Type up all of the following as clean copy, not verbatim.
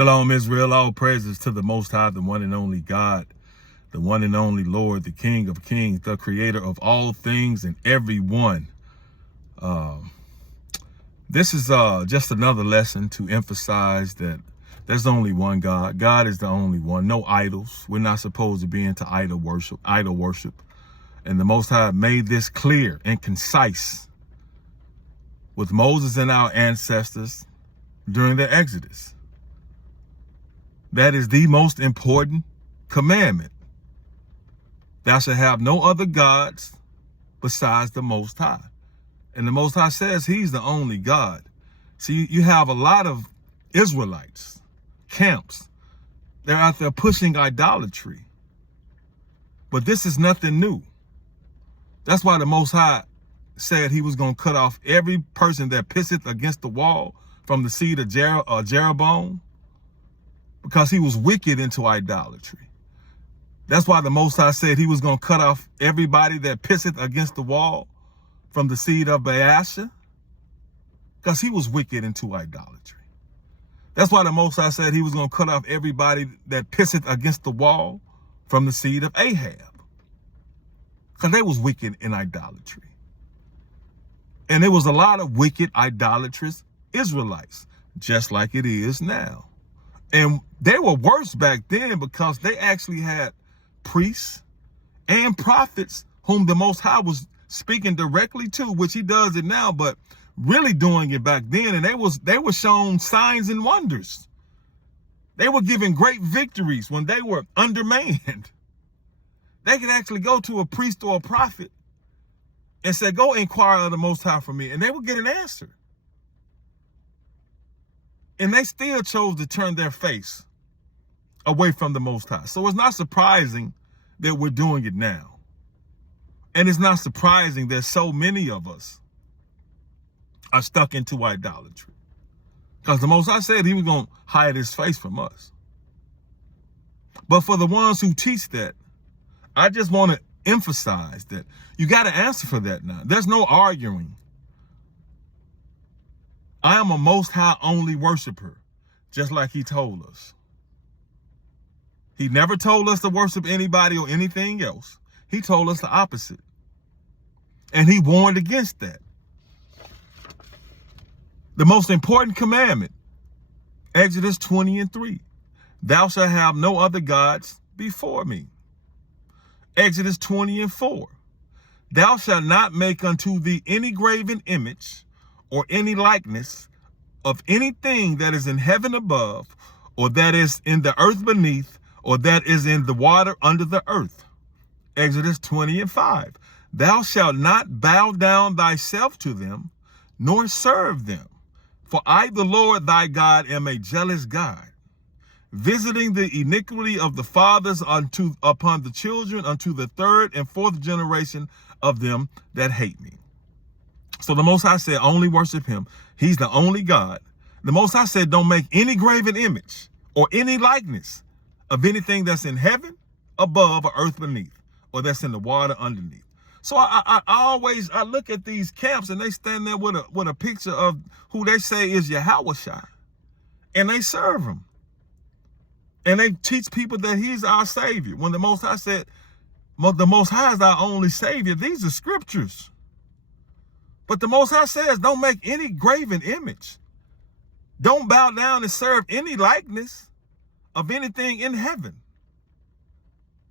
Shalom, Israel. All praises to the Most High, the one and only God, the one and only Lord, the King of Kings, the creator of all things and everyone. This is just another lesson to emphasize that there's only one God. God is the only one. No idols. We're not supposed to be into idol worship. And the Most High made this clear and concise with Moses and our ancestors during the Exodus. That is the most important commandment. Thou shalt have no other gods besides the Most High. And the Most High says he's the only God. See, you have a lot of Israelites, camps. They're out there pushing idolatry. But this is nothing new. That's why the Most High said he was going to cut off every person that pisseth against the wall from the seed of Jeroboam, because he was wicked into idolatry. That's why the Most High said he was going to cut off everybody that pisseth against the wall from the seed of Baasha, because he was wicked into idolatry. That's why the Most High said he was going to cut off everybody that pisseth against the wall from the seed of Ahab, because they was wicked in idolatry. And there was a lot of wicked, idolatrous Israelites, just like it is now. And they were worse back then because they actually had priests and prophets whom the Most High was speaking directly to, which he does it now, but really doing it back then. And they were shown signs and wonders. They were given great victories when they were undermanned. They could actually go to a priest or a prophet and say, go inquire of the Most High for me. And they would get an answer. And they still chose to turn their face away from the Most High. So it's not surprising that we're doing it now. And it's not surprising that so many of us are stuck into idolatry, because the Most High said he was going to hide his face from us. But for the ones who teach that, I just want to emphasize that you got to answer for that now. There's no arguing. I am a Most High only worshiper, just like he told us. He never told us to worship anybody or anything else. He told us the opposite. And he warned against that. The most important commandment, Exodus 20:3. Thou shalt have no other gods before me. Exodus 20:4. Thou shalt not make unto thee any graven image or any likeness of anything that is in heaven above, or that is in the earth beneath, or that is in the water under the earth. Exodus 20:5. Thou shalt not bow down thyself to them, nor serve them. For I, the Lord thy God, am a jealous God, visiting the iniquity of the fathers upon the children unto the third and fourth generation of them that hate me. So the Most High said, only worship him. He's the only God. The Most High said, don't make any graven image or any likeness of anything that's in heaven above or earth beneath, or that's in the water underneath. So I look at these camps and they stand there with a picture of who they say is Yahweh, and they serve him. And they teach people that he's our savior. When the Most High said, the Most High is our only savior, these are scriptures. But the Most High says, don't make any graven image. Don't bow down and serve any likeness of anything in heaven.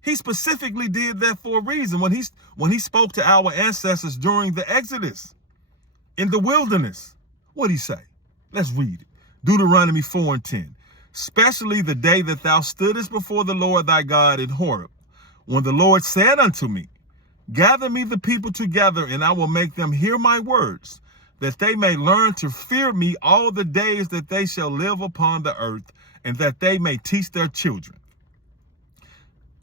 He specifically did that for a reason. When he spoke to our ancestors during the Exodus in the wilderness, what did he say? Let's read it. Deuteronomy 4:10. Especially the day that thou stoodest before the Lord thy God in Horeb, when the Lord said unto me, gather me the people together, and I will make them hear my words, that they may learn to fear me all the days that they shall live upon the earth, and that they may teach their children.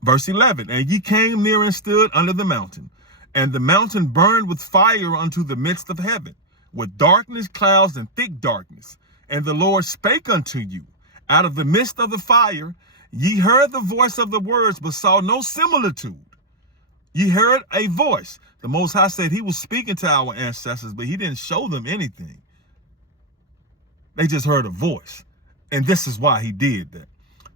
Verse 11, and ye came near and stood under the mountain, and the mountain burned with fire unto the midst of heaven, with darkness, clouds, and thick darkness. And the Lord spake unto you out of the midst of the fire. Ye heard the voice of the words, but saw no similitude. Ye heard a voice. The Most High said he was speaking to our ancestors, but he didn't show them anything. They just heard a voice. And this is why he did that.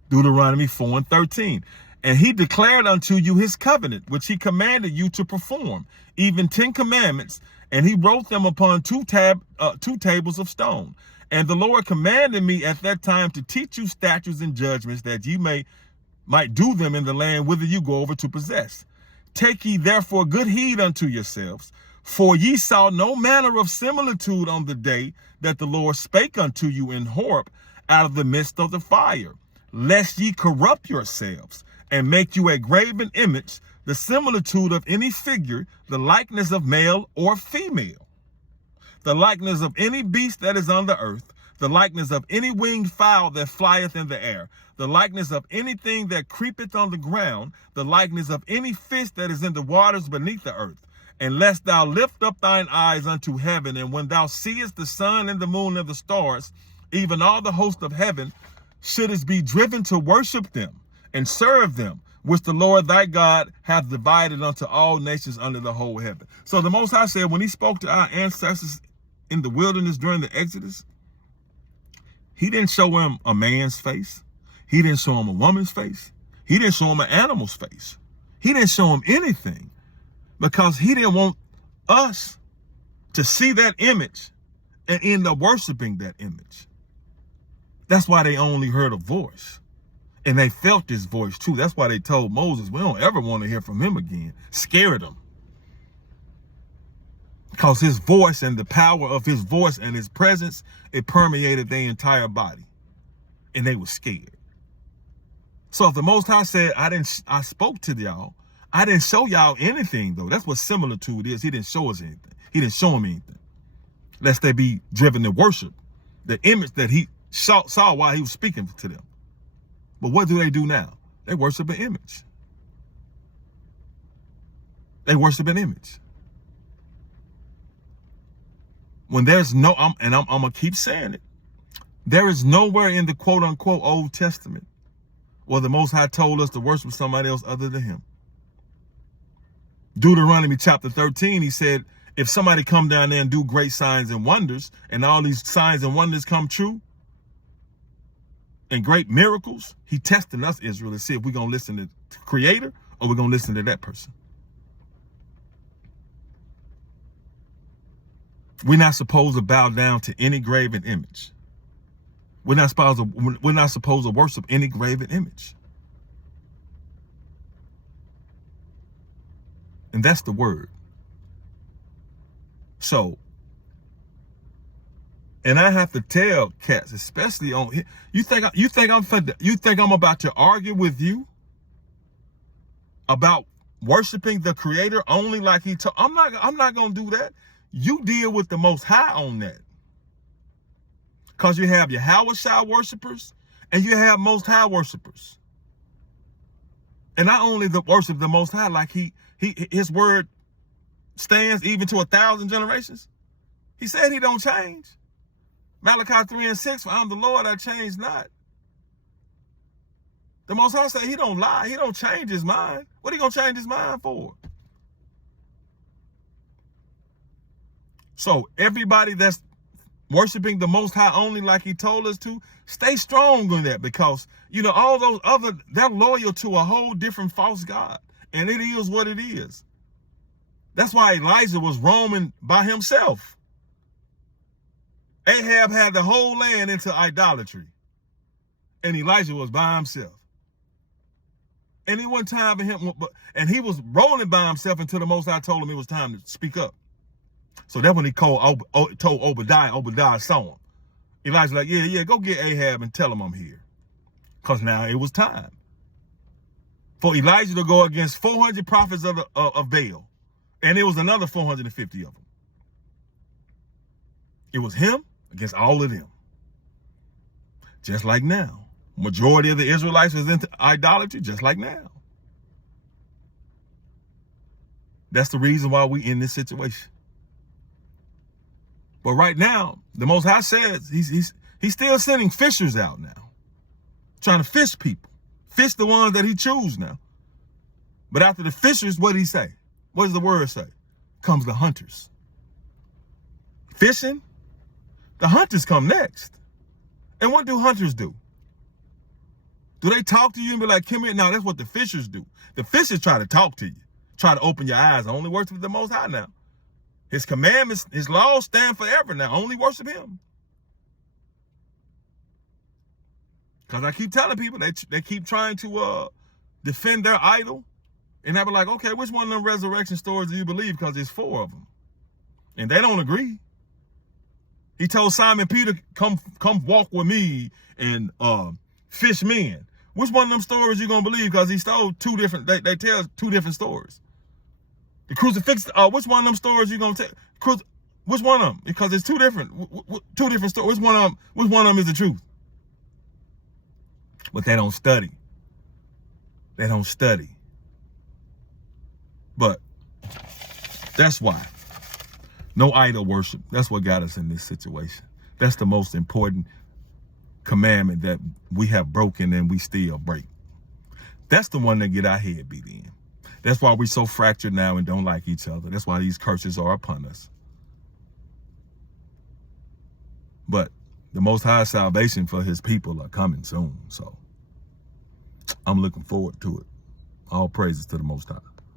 Deuteronomy 4:13. And he declared unto you his covenant, which he commanded you to perform, even 10 commandments, and he wrote them upon two tables of stone. And the Lord commanded me at that time to teach you statutes and judgments, that ye might do them in the land whither you go over to possess. Take ye therefore good heed unto yourselves, for ye saw no manner of similitude on the day that the Lord spake unto you in Horeb out of the midst of the fire, lest ye corrupt yourselves, and make you a graven image, the similitude of any figure, the likeness of male or female, the likeness of any beast that is on the earth, the likeness of any winged fowl that flieth in the air, the likeness of anything that creepeth on the ground, the likeness of any fish that is in the waters beneath the earth. And lest thou lift up thine eyes unto heaven, and when thou seest the sun and the moon and the stars, even all the host of heaven, shouldest be driven to worship them and serve them, which the Lord thy God hath divided unto all nations under the whole heaven. So the Most High said, when he spoke to our ancestors in the wilderness during the Exodus, he didn't show him a man's face. He didn't show him a woman's face. He didn't show him an animal's face. He didn't show him anything, because he didn't want us to see that image and end up worshiping that image. That's why they only heard a voice. And they felt his voice too. That's why they told Moses, we don't ever want to hear from him again. Scared him. Because his voice and the power of his voice and his presence, it permeated their entire body. And they were scared. So if the Most High said, I spoke to y'all, I didn't show y'all anything though. That's what similitude is. He didn't show us anything. He didn't show them anything. Lest they be driven to worship the image that he saw while he was speaking to them. But what do they do now? They worship an image. They worship an image. When there's no, I'm going to keep saying it, there is nowhere in the quote unquote Old Testament where the Most High told us to worship somebody else other than him. Deuteronomy chapter 13, he said, if somebody come down there and do great signs and wonders, and all these signs and wonders come true, and great miracles, he testing us, Israel, to see if we're going to listen to the Creator or we're going to listen to that person. We're not supposed to bow down to any graven image. We're not supposed to worship any graven image. And that's the word. So, and I have to tell cats, especially on here, you think I'm about to argue with you about worshiping the Creator only like he told? I'm not gonna do that. You deal with the Most High on that. Because you have your Yahweh worshipers and you have Most High worshipers. And I only worship the Most High like his word stands even to 1,000 generations. He said he don't change. Malachi 3:6, for I'm the Lord, I change not. The Most High said he don't lie. He don't change his mind. What are he going to change his mind for? So everybody that's worshiping the Most High only like he told us to, stay strong on that, because, you know, all those other, they're loyal to a whole different false god. And it is what it is. That's why Elijah was roaming by himself. Ahab had the whole land into idolatry. And Elijah was by himself. And it wasn't time for him, and he was rolling by himself until the Most High told him it was time to speak up. So that's when he told Obadiah. Obadiah saw him. Elijah's like, yeah, go get Ahab and tell him I'm here. Because now it was time for Elijah to go against 400 prophets of Baal. And it was another 450 of them. It was him against all of them. Just like now. Majority of the Israelites was into idolatry, just like now. That's the reason why we in this situation. But right now, the Most High says he's still sending fishers out now, trying to fish people, fish the ones that he chooses now. But after the fishers, what did he say? What does the word say? Comes the hunters. Fishing, the hunters come next. And what do hunters do? Do they talk to you and be like, come here? No, that's what the fishers do. The fishers try to talk to you, try to open your eyes. Only worship the Most High now. His commandments, his laws stand forever now. Only worship him. Because I keep telling people, they keep trying to defend their idol. And they be like, okay, which one of them resurrection stories do you believe? Because there's 4 of them. And they don't agree. He told Simon Peter, come walk with me and fish men. Which one of them stories you going to believe? Because he stole 2 different, they tell 2 different stories. The crucifix, which one of them stories you going to tell? Which one of them? Because it's 2 different stories. Which one of them is the truth? But they don't study. They don't study. But that's why. No idol worship. That's what got us in this situation. That's the most important commandment that we have broken and we still break. That's the one that get our head beat in. That's why we're so fractured now and don't like each other. That's why these curses are upon us. But the Most High salvation for his people are coming soon. So I'm looking forward to it. All praises to the Most High.